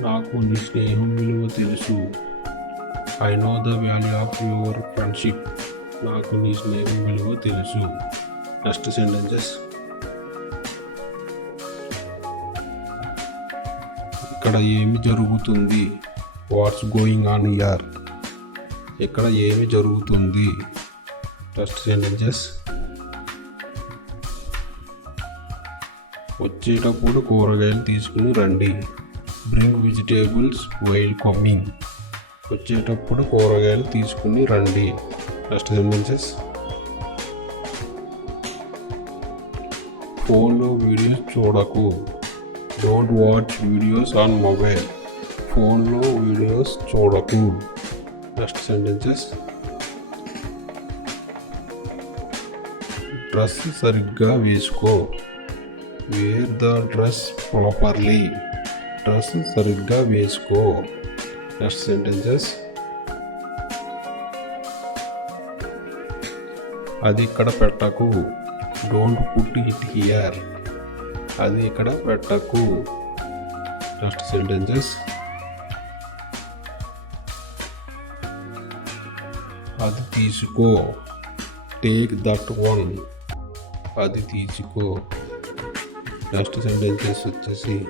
నాకు నీ స్నేహం విలువ తెలుసు. I know the value of your friendship. నాకు నీ స్నేహం విలువ తెలుసు. Next sentences. ఇక్కడ ఏమి జరుగుతుంది? What's going on here. ఇక్కడ ఏమి జరుగుతుంది? Next sentences. వచ్చేటప్పుడు కూరగాయలు తీసుకుని రండి. Bring vegetables while coming. వచ్చేటప్పుడు కూరగాయలు తీసుకుని రండి. Next sentences. ఫోన్లో వీడియోస్ చూడకు. Don't watch videos on mobile. ఫోన్లో వీడియోస్ చూడకు. Next sentences. డ్రెస్ సరిగ్గా వేసుకో. Wear the dress properly. Dress సరిగ్గా వేసుకో. Next sentences. అది ఇక్కడ పెట్టకు. Don't put it here. అది ఇక్కడ పెట్టకు. Next sentences. అది తీసుకో. Take that one. అది తీసుకో. నెక్స్ట్ సెంటెన్సెస్ వచ్చేసి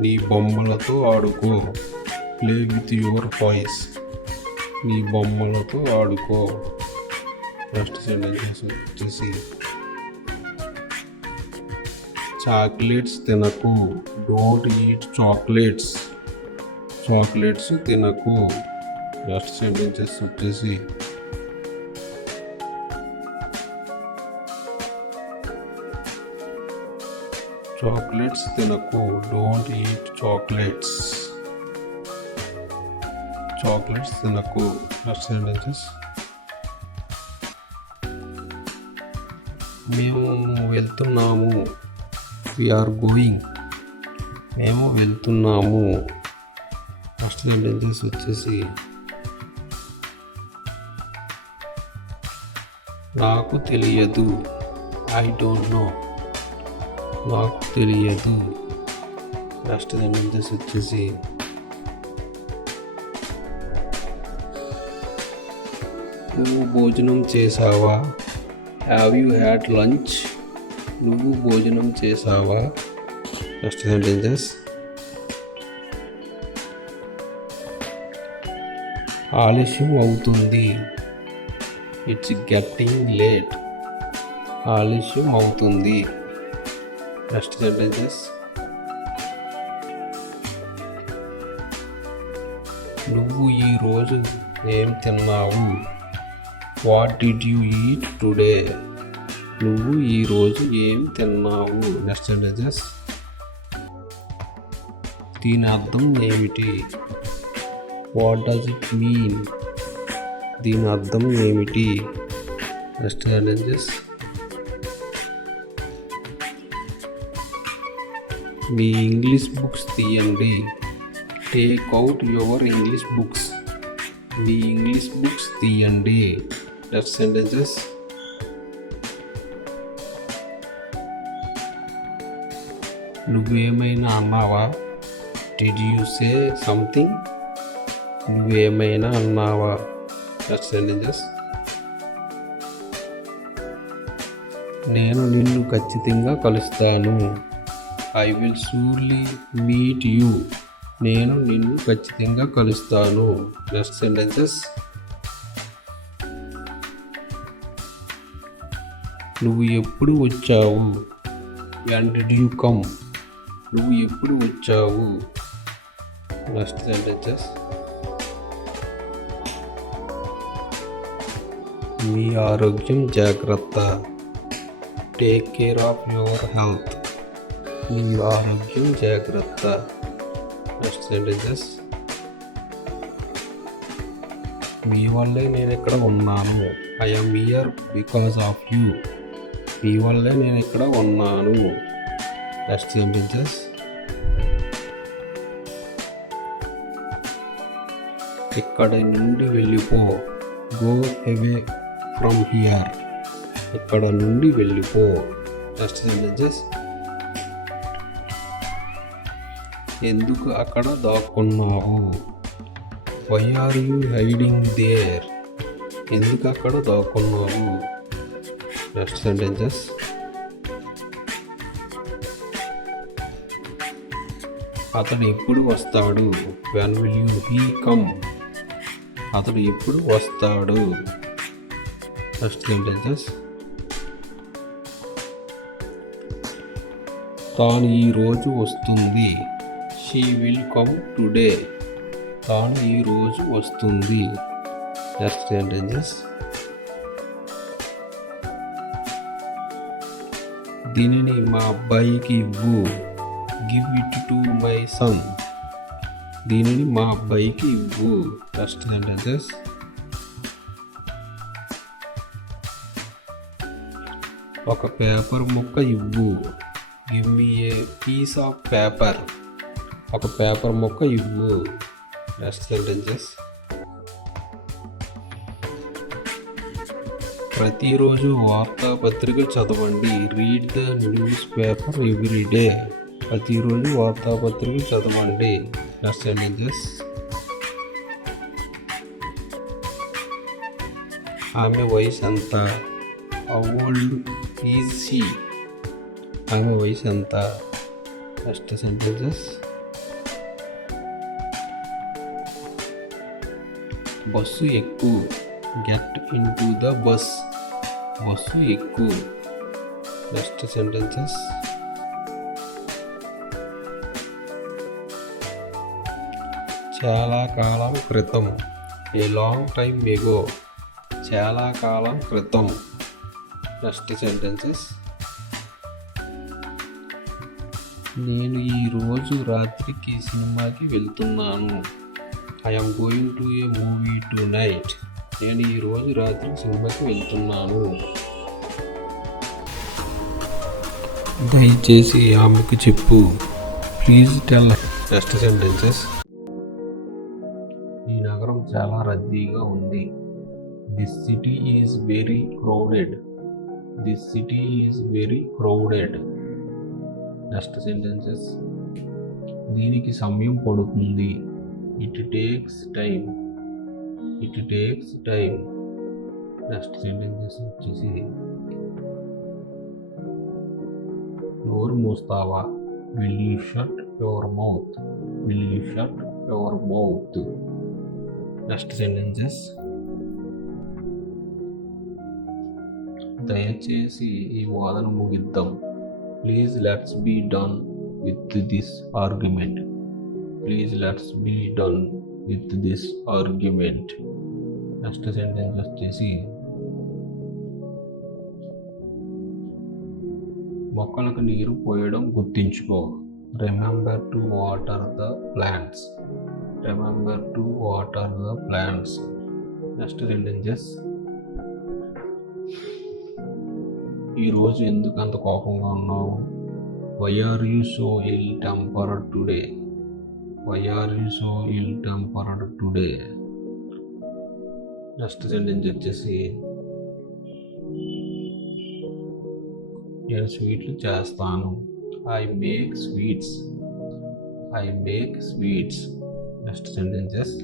నీ బొమ్మలతో ఆడుకో. Play with your toys. నీ బొమ్మలతో ఆడుకో. నెక్స్ట్ సెంటెన్సెస్ వచ్చేసి చాక్లెట్స్ తినకు. Don't eat chocolates. చాక్లెట్స్ తినకు. నెక్స్ట్ సెంటెన్సెస్ వచ్చేసి చాక్లెట్స్ తినకు. Don't eat chocolates. చాక్లెట్స్ తినకు. Next sentences. మేము వెళ్తున్నాము. We are going. మేము వెళ్తున్నాము. నెక్స్ట్ సెంటెన్సెస్ వచ్చేసి నాకు తెలియదు. I don't know. నాకు తెలియదు. నెక్స్ట్ సెంటెన్సెస్ వచ్చేసి నువ్వు భోజనం చేసావా. Have you had lunch. నువ్వు భోజనం చేసావా. Next sentences. ఆలస్యం అవుతుంది. It's getting late. ఆలస్యం అవుతుంది. Next sentences. నువ్వు ఈరోజు ఏం తిన్నావు. What did you eat today. నువ్వు ఈరోజు ఏం తిన్నావు. Next sentences. దీని అర్థం ఏమిటి. What does it mean. దీని అర్థం ఏమిటి. Next sentences. మీ ఇంగ్లీష్ బుక్స్ తీయండి. Take out your English books. మీ ఇంగ్లీష్ బుక్స్ తీయండి. Next sentences. నువ్వేమైనా అన్నావా. Did you say something. నువ్వేమైనా అన్నావా. Next sentences. నేను నిన్ను ఖచ్చితంగా కలుస్తాను. I will surely meet you. నేను నిన్ను ఖచ్చితంగా కలుస్తాను. Next sentences. నువ్వు ఎప్పుడు వచ్చావు. When did you come. నువ్వు ఎప్పుడు వచ్చావు. Next sentences. మీ ఆరోగ్యం జాగ్రత్త. Take care of your health. మీ ఆరోగ్యం జాగ్రత్త. Next sentences. మీ వల్లే నేను ఇక్కడ ఉన్నాను. I am here because of you. మీ వల్లే నేను ఇక్కడ ఉన్నాను. Next sentences. ఇక్కడి నుండి వెళ్ళిపో. Go away from here. ఇక్కడ నుండి వెళ్ళిపో. Next sentences. ఎందుకు అక్కడ దాక్కున్నావు? Why are you hiding there? ఎందుకు అక్కడ దాక్కున్నావు? Next sentences. అతడు ఎప్పుడు వస్తాడు? When will he come? అతడు ఎప్పుడు వస్తాడు? Next sentences. తాను ఈరోజు వస్తుంది. She will come today. తాను ఈరోజు వస్తుంది. Next sentences. దీనిని మా అబ్బాయికి ఇవ్వు. Give it to my son. దీనిని మా అబ్బాయికి ఇవ్వు. Next sentences. ఒక పేపర్ ముక్క ఇవ్వు. Give me a piece of paper. ఒక పేపర్ ముక్క ఇవ్వు. Next sentences. ప్రతిరోజు వార్తాపత్రిక చదవండి. Read the newspaper every day. ప్రతిరోజు వార్తాపత్రిక చదవండి. Next sentences. ఆమె వయసు ఎంత? How old is she? ఆమె వయసు ఎంత? Next sentences. బస్సు ఎక్కు. Get into the bus. Bus ఎక్కు. Next sentences. చాలా కాలం క్రితం. A long time ago. చాలా కాలం క్రితం. Next sentences. నేను ఈరోజు రాత్రికి సినిమాకి వెళ్తున్నాను. I'm going to a movie tonight. నేను ఈరోజు రాత్రి సినిమాకి వెళ్తున్నాను. దయచేసి ఆమెకు చెప్పు. Please tell. Next sentences. ఈ నగరం చాలా రద్దీగా ఉంది. This city is very crowded. This city is very crowded. Next sentences. దీనికి సమయం పడుతుంది. It takes time. It takes time. Next sentences వచ్చేసి నోరు మూస్తావా? Will you shut your mouth? Will you shut your mouth? Next sentences. దయచేసి ఈ వాదన ముగిద్దాం. Please let's be done with this argument. Please let's be done with this argument. Next sentence వచ్చేసి మొక్కలకు నీరు పోయడం గుర్తుంచుకో. Remember to water the plants. Remember to water the plants. Next sentences. ఈరోజు ఎందుకు అంత కోపంగా ఉన్నావు? Why are you so ill tempered today? Why are you so ill tempered today? Next sentence వచ్చేసి నేను స్వీట్లు చేస్తాను. I make sweets. I make sweets. Next sentences.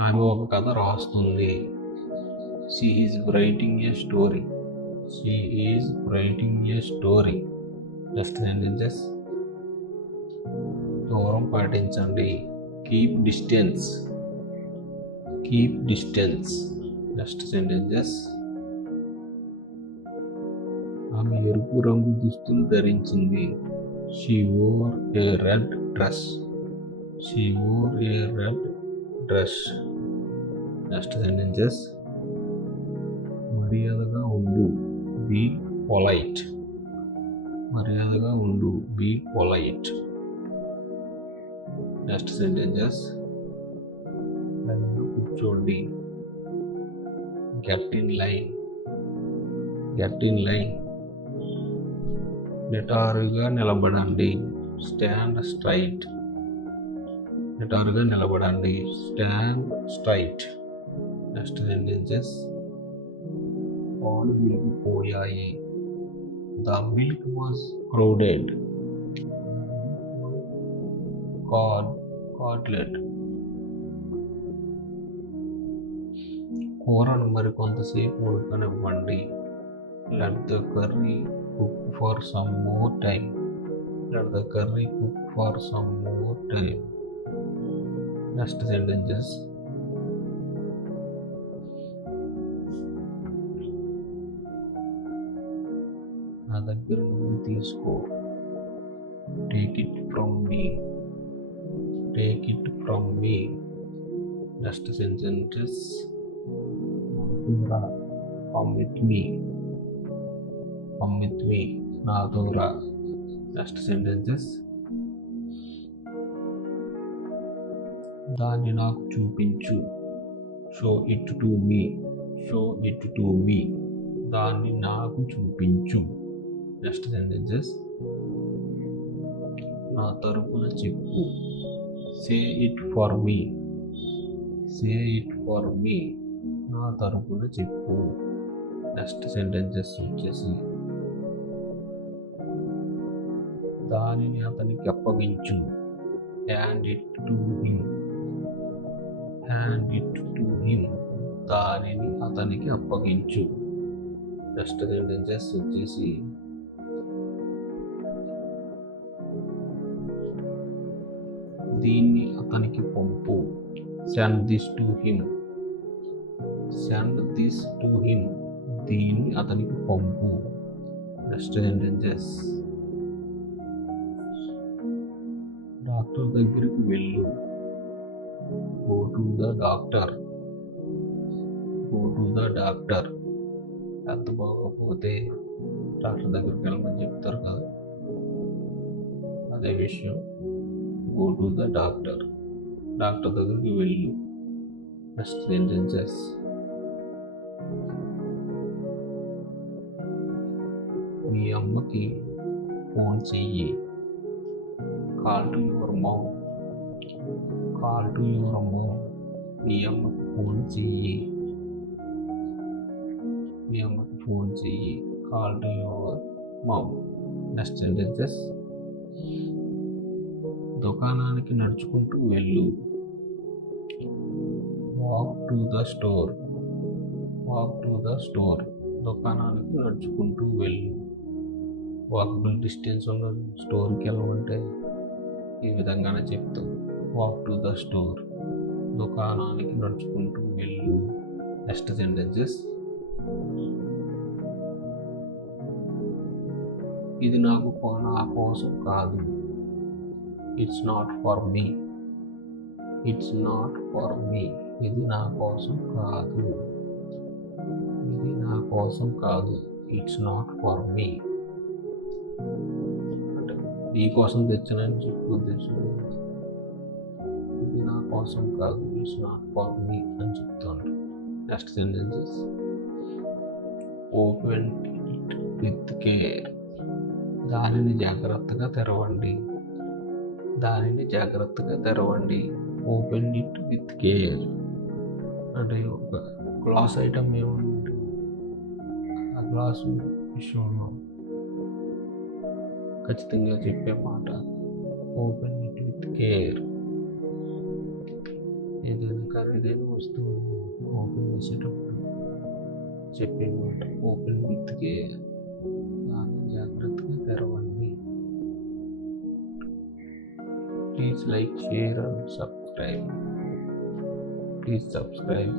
ఆమె ఒక కథ రాస్తుంది. She is writing a story. She is writing a story. Next sentences. దూరం పాటించండి. Keep distance. Keep distance. Next sentences. ఆమె ఎరుపు రంగు దుస్తులు ధరించింది. She wore a red dress. She wore a red dress. Next sentences. మర్యాదగా ఉండు. Be polite. మర్యాదగా ఉండు. Be polite. Next sentences. లైన్లో కూర్చోండి. Get in line. Get in line. నిటారుగా నిలబడండి. Stand straight. నిటారుగా నిలబడండి. Stand straight. Next sentences. పాలు విరిగిపోయాయి. The milk was crowded. Codlet. కూరను మరికొంతసేపు ఉడకనివ్వండి. Let the curry cook for some more time. Let the curry cook for some more time. Next sentences. నా దగ్గర నుండి తీసుకో. Take it from me. Take it from me. Next sentences. Come with me. Come with me. నాతో రా. Next sentences. దాన్ని నాకు చూపించు. Show it to me. Show it to me. దాన్ని నాకు చూపించు. Next sentences. నా తరపున చెప్పు. Say it for me. Say it for me. నా తరపున చెప్పు. నెక్స్ట్ సెంటెన్సెస్ వచ్చేసి దానిని అతనికి అప్పగించు. Hand it to him. Hand it to him. దానిని అతనికి అప్పగించు. నెక్స్ట్ సెంటెన్సెస్ వచ్చేసి దీన్ని అతనికి పంపు. Send this to him. Send this to him. దీన్ని అతనికి పంపు. నెక్స్ట్ సెంటెన్సెస్ డాక్టర్ దగ్గరికి వెళ్ళు. Go to the doctor. Go to the doctor. ఎంత బాగోకపోతే డాక్టర్ దగ్గరికి వెళ్ళమని చెప్తారు కదా, అదే విషయం. Go to the doctor. Doctor దగ్గరికి వెళ్ళు. నెక్స్ట్ సెంటెన్సెస్ మీ అమ్మకి ఫోన్ చెయ్యి. Call to your mom. Call to your mom. మీ అమ్మకి ఫోన్ చెయ్యి. మీ అమ్మకి ఫోన్ చెయ్యి. Call to your mom. Next sentences దుకాణానికి నడుచుకుంటూ వెళ్ళు. Walk to the store. Walk to the store. దుకాణానికి నడుచుకుంటూ వెళ్ళు. వాకబుల్ డిస్టెన్స్ ఉన్న స్టోర్కి వెళ్ళమంటే ఈ విధంగానే చెప్తాం. Walk to the store. దుకాణానికి నడుచుకుంటూ వెళ్ళు. నెక్స్ట్ సెంటెన్సెస్ ఇది నా కోసం కాదు. It's not for me. It's not for me. ఇది నా కోసం కాదు. ఇది నా కోసం కాదు. It's not for me. అంటే నీ కోసం తెచ్చానని చెప్పు ఉద్దేశం. ఇది నా కోసం కాదు. ఇట్స్ నాట్ ఫర్ మీ అని చెప్తాను. Next sentences open it with care. దానిని జాగ్రత్తగా తెరవండి. దానిని జాగ్రత్తగా తెరవండి. ఓపెన్ ఇట్ విత్ కేర్ అంటే ఒక గ్లాస్ ఐటమ్ ఏమంటే ఆ గ్లాసు విషయంలో ఖచ్చితంగా చెప్పే మాట ఓపెన్ ఇట్ విత్ కేర్. ఏదైనా ఖరీదైన వస్తువు ఓపెన్ చేసేటప్పుడు చెప్పే మాట ఓపెన్ విత్ కేర్. దాన్ని జాగ్రత్తగా తెరవండి. Please like, share and subscribe. Please subscribe.